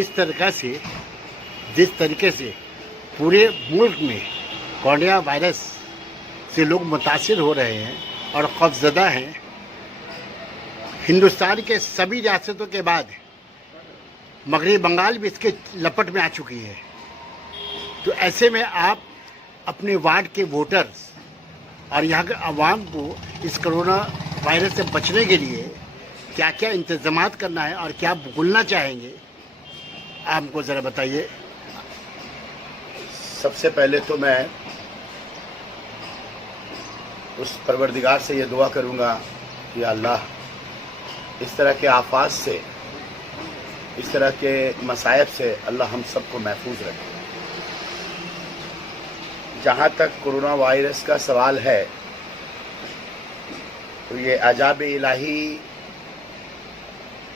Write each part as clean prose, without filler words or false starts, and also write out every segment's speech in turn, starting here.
जिस तरीके से पूरे मुल्क में कोरोना वायरस से लोग मुतासिर हो रहे हैं और खौफजदा हैं, हिंदुस्तान के सभी रियासतों के बाद मगरबी बंगाल भी इसके लपट में आ चुकी है। तो ऐसे में आप अपने वार्ड के वोटर्स और यहाँ के आवाम को इस कोरोना वायरस से बचने के लिए क्या क्या इंतजामात करना है और क्या बोलना चाहेंगे, आपको ज़रा बताइए। सबसे पहले तो मैं उस परवरदिगार से ये दुआ करूँगा कि अल्लाह इस तरह के आफात से, इस तरह के मसाइब से अल्लाह हम सबको महफूज रखे। जहाँ तक कोरोना वायरस का सवाल है तो ये अजाब इलाही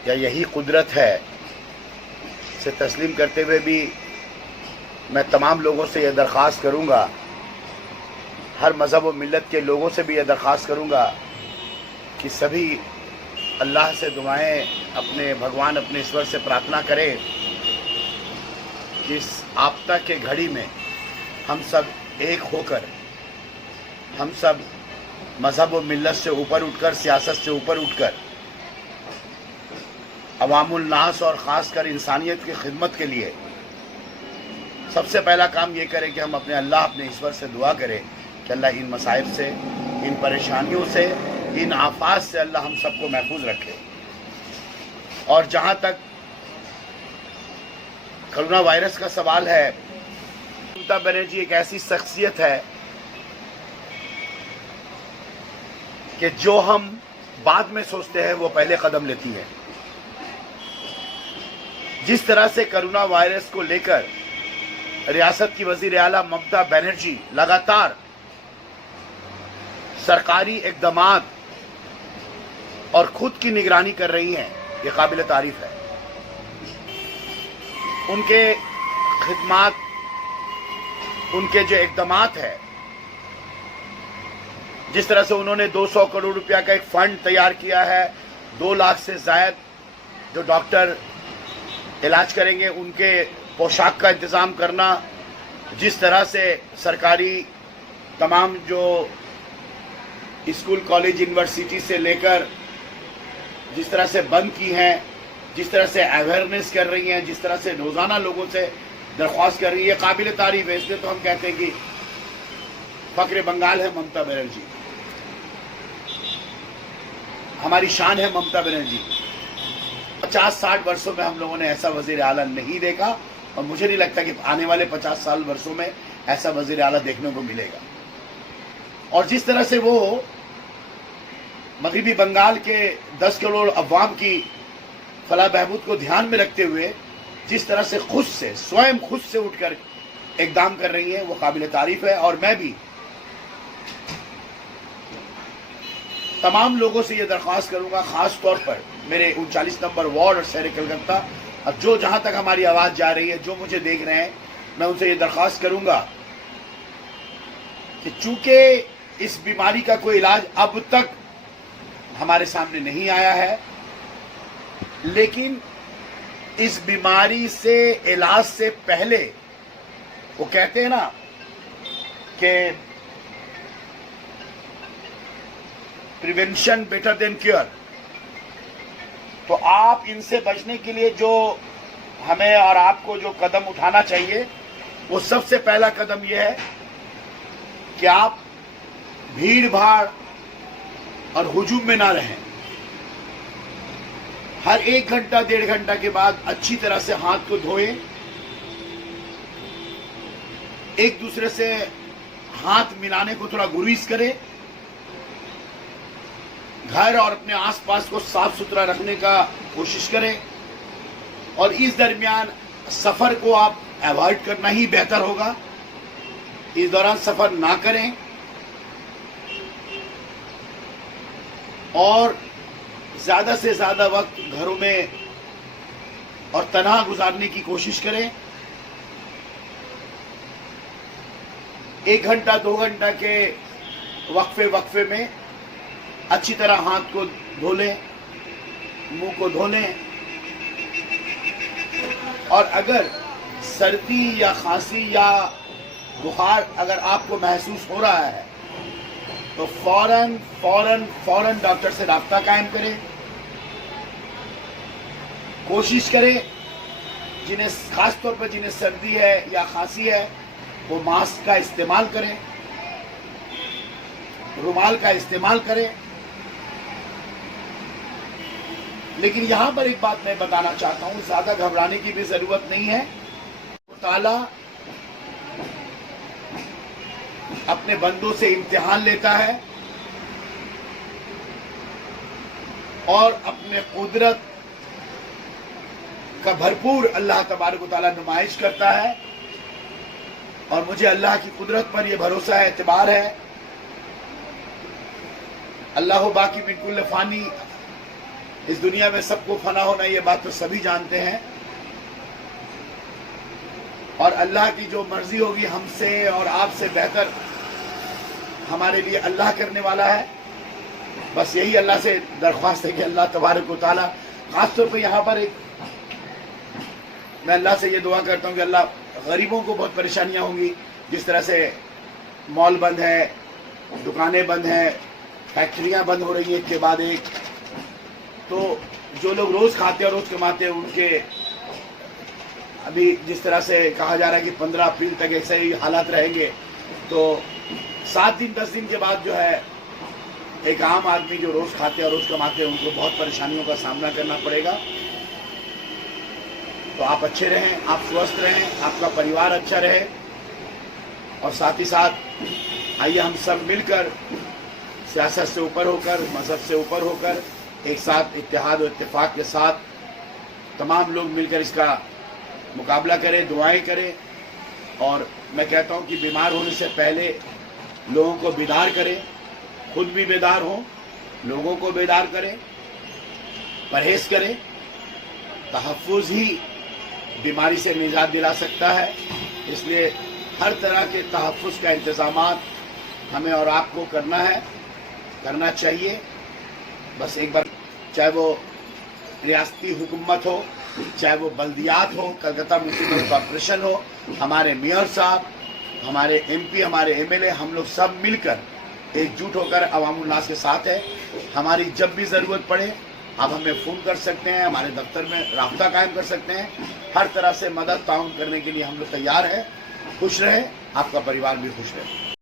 या यही कुदरत है से तस्लीम करते हुए भी मैं तमाम लोगों से यह दरख्वास्त करूँगा, हर मज़हब व मिल्लत के लोगों से भी यह दरख्वास्त करूँगा कि सभी अल्लाह से दुआएं अपने भगवान अपने ईश्वर से प्रार्थना करें कि इस आपदा के घड़ी में हम सब एक होकर, हम सब मज़हब व मिल्लत से ऊपर उठकर, सियासत से ऊपर उठकर अवामुल नास और ख़ास कर इंसानियत की खिदमत के लिए सबसे पहला काम ये करें कि हम अपने अल्लाह, अपने ईश्वर से दुआ करें कि अल्लाह इन मसाइब से, इन परेशानियों से, इन आफात से अल्लाह हम सबको महफूज रखे। और जहाँ तक कोरोना वायरस का सवाल है, ममता बनर्जी एक ऐसी शख्सियत है कि जो हम बाद में सोचते हैं वो पहले कदम लेती है। जिस तरह से कोरोना वायरस को लेकर रियासत की वज़ीर आला ममता बनर्जी लगातार सरकारी इक़दामात और खुद की निगरानी कर रही हैं, ये काबिल तारीफ है। उनके खिदमात, उनके जो इक़दामात है, जिस तरह से उन्होंने 200 करोड़ रुपया का एक फ़ंड तैयार किया है, 2 लाख से ज़ायद जो डॉक्टर इलाज करेंगे उनके पोशाक का इंतज़ाम करना, जिस तरह से सरकारी तमाम जो स्कूल, कॉलेज, यूनिवर्सिटी से लेकर जिस तरह से बंद की हैं, जिस तरह से अवेयरनेस कर रही हैं, जिस तरह से रोज़ाना लोगों से दरख्वास्त कर रही है, काबिल तारीफ है। इसलिए तो हम कहते हैं कि फ़ख्र बंगाल है ममता बनर्जी, हमारी शान है ममता बनर्जी। 50-60 वर्षों में हम लोगों ने ऐसा वज़ीर आला नहीं देखा और मुझे नहीं लगता कि आने वाले 50 साल वर्षों में ऐसा वज़ीर आला देखने को मिलेगा। और जिस तरह से वो मगरबी बंगाल के 10 करोड़ अवाम की फलाह बहबूद को ध्यान में रखते हुए जिस तरह से खुद से, स्वयं खुद से उठकर इक़दाम कर रही है, वो काबिल तारीफ है। और मैं भी तमाम लोगों से ये दरख्वास्त करूंगा, ख़ास तौर पर मेरे 39 नंबर वार्ड और शहर कलकत्ता, अब जो जहाँ तक हमारी आवाज़ जा रही है, जो मुझे देख रहे हैं, मैं उनसे ये दरख्वास्त करूंगा कि चूँकि इस बीमारी का कोई इलाज अब तक हमारे सामने नहीं आया है, लेकिन इस बीमारी से इलाज से पहले वो कहते हैं ना कि प्रिवेंशन बेटर देन क्योर। तो आप इनसे बचने के लिए जो हमें और आपको जो कदम उठाना चाहिए, वो सबसे पहला कदम यह है कि आप भीड़ भाड़ और हुजूम में ना रहें। हर 1 घंटा 1.5 घंटा के बाद अच्छी तरह से हाथ को धोएं, एक दूसरे से हाथ मिलाने को थोड़ा गुरेज करें, घर और अपने आसपास को साफ सुथरा रखने का कोशिश करें। और इस दरमियान सफ़र को आप अवॉइड करना ही बेहतर होगा, इस दौरान सफ़र ना करें और ज़्यादा से ज़्यादा वक्त घरों में और तन्हा गुजारने की कोशिश करें। 1 घंटा 2 घंटा के वक्फे में अच्छी तरह हाथ को धो लें, मुंह को धो लें, اور اگر سردی یا کھانسی یا بخار اگر آپ کو محسوس ہو رہا ہے تو فوراً ڈاکٹر سے رابطہ قائم کریں. کوشش کریں جنہیں خاص طور پر جنہیں سردی ہے یا کھانسی ہے وہ ماسک کا استعمال کریں, رومال کا استعمال کریں. لیکن یہاں پر ایک بات میں بتانا چاہتا ہوں, زیادہ گھبرانے کی بھی ضرورت نہیں ہے. تعالیٰ اپنے بندوں سے امتحان لیتا ہے اور اپنے قدرت کا بھرپور اللہ تبارک و تعالیٰ نمائش کرتا ہے, اور مجھے اللہ کی قدرت پر یہ بھروسہ ہے, اعتبار ہے. اللہ باقی من کل فانی, اس دنیا میں سب کو فنا ہونا, یہ بات تو سبھی جانتے ہیں, اور اللہ کی جو مرضی ہوگی ہم سے اور آپ سے بہتر ہمارے لیے اللہ کرنے والا ہے. بس یہی اللہ سے درخواست ہے کہ اللہ تبارک و تعالیٰ خاص طور پہ یہاں پر میں اللہ سے یہ دعا کرتا ہوں کہ اللہ غریبوں کو بہت پریشانیاں ہوں گی, جس طرح سے مال بند ہے, دکانیں بند ہیں, فیکٹریاں بند ہو رہی ہیں ایک کے بعد ایک, تو جو لوگ روز کھاتے اور روز کماتے ہیں ان کے ابھی جس طرح سے کہا جا رہا ہے کہ 15 اپریل تک ایسے ہی حالات رہیں گے, تو 7 دن 10 دن کے بعد جو ہے ایک عام آدمی جو روز کھاتے اور روز کماتے ہیں ان کو بہت پریشانیوں کا سامنا کرنا پڑے گا. تو آپ اچھے رہیں, آپ سوستھ رہیں, آپ کا پریوار اچھا رہے, اور ساتھ ہی ساتھ آئیے ہم سب مل کر سیاست سے اوپر ہو کر, مذہب سے اوپر ہو کر ایک ساتھ اتحاد و اتفاق کے ساتھ تمام لوگ مل کر اس کا مقابلہ کریں, دعائیں کریں. اور میں کہتا ہوں کہ بیمار ہونے سے پہلے لوگوں کو بیدار کریں, خود بھی بیدار ہوں, لوگوں کو بیدار کریں, پرہیز کریں. تحفظ ہی بیماری سے نجات دلا سکتا ہے, اس لیے ہر طرح کے تحفظ کا انتظامات ہمیں اور آپ کو کرنا چاہیے. بس ایک بار, چاہے وہ ریاستی حکومت ہو, چاہے وہ بلدیات ہو, کلکتہ میونسپل کارپوریشن ہو, ہمارے میئر صاحب, ہمارے ایم پی, ہمارے ایم ایل اے, ہم لوگ سب مل کر ایک جٹ ہو کر عوام الناس کے ساتھ ہے. ہماری جب بھی ضرورت پڑے آپ ہمیں فون کر سکتے ہیں, ہمارے دفتر میں رابطہ قائم کر سکتے ہیں. ہر طرح سے مدد تعاون کرنے کے لیے ہم لوگ تیار ہیں. خوش رہیں, آپ کا پریوار بھی خوش رہے.